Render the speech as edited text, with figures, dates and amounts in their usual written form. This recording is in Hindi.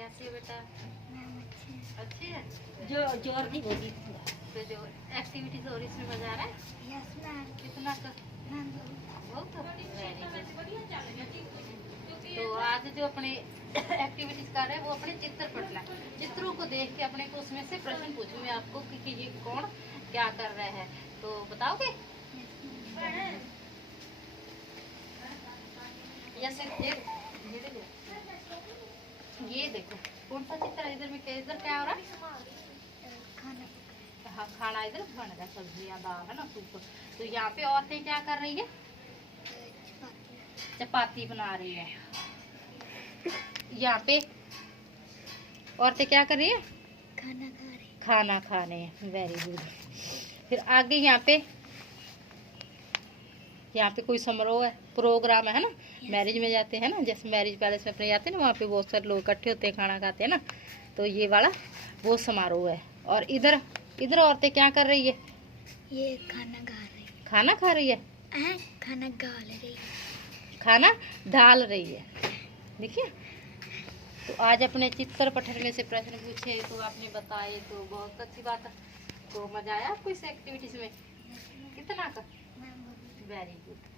कैसी है बेटा? अच्छी है। जो जोर दी होगी तो जो एक्टिविटीज हो रही इसमें मजा आ रहा है? Yes ma'am. कितना का? बहुत तो आज जो अपने एक्टिविटीज कर रहे हैं वो अपने चित्र पढ़ना है। चित्रों को देख के अपने को उसमें से प्रश्न पूछूंगी आपको कि ये कौन क्या कर रहे हैं, तो बताओगे? ये देखो कौन सा चित्र है? इधर क्या हो रहा है? हाँ, खाना इधर बन रहा है, सब्जियां, दाल है ना, सूप। तो यहाँ पे औरतें क्या कर रही है? चपाती बना रही है। यहाँ पे औरतें क्या कर रही है? खाना खा रहे हैं। Very good. फिर आगे यहाँ पे कोई समारोह है, प्रोग्राम है ना। मैरिज में जाते हैं ना, जैसे मैरिज पैलेस में अपने जाते हैं ना, वहाँ पे बहुत सारे लोग इकट्ठे होते हैं, खाना खाते हैं ना। तो ये वाला वो समारोह है। और इधर औरतें क्या कर रही है? ये खाना खा रही है। खाना खा रही है? खाना डाल रही है। खाना डाल रही है। देखिए, तो आज अपने चित्र पठन में से प्रश्न पूछे तो आपने बताए, तो बहुत अच्छी बात है। तो मजा आया आपको इस एक्टिविटीज में? कितना का? Very good.